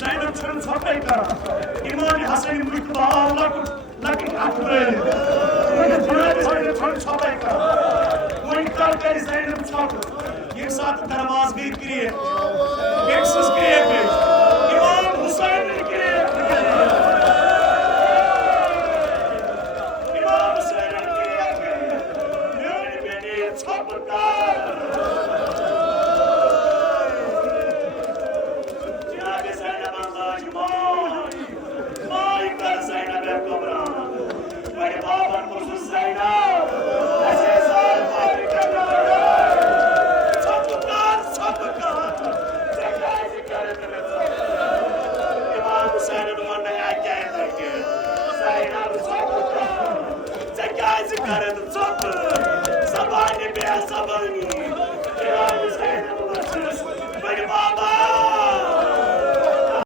Zainab çın sopay kara. İmam Hasan Mutbaa lakin akbel. Zainab çın sopay kara. वो इनकार करे ज़ैनब छोड़ एक साथ दरवाज़ भी किए बेक्सिस किए इमाम हुसैन किए इमाम हुसैन किए मेरी बेटी छोड़कर जिनाब ज़ैनब अंदाज माई कर ज़ैनब कबरा बड़े बाबा मुझे ज़ैनब ऐसे Zainab,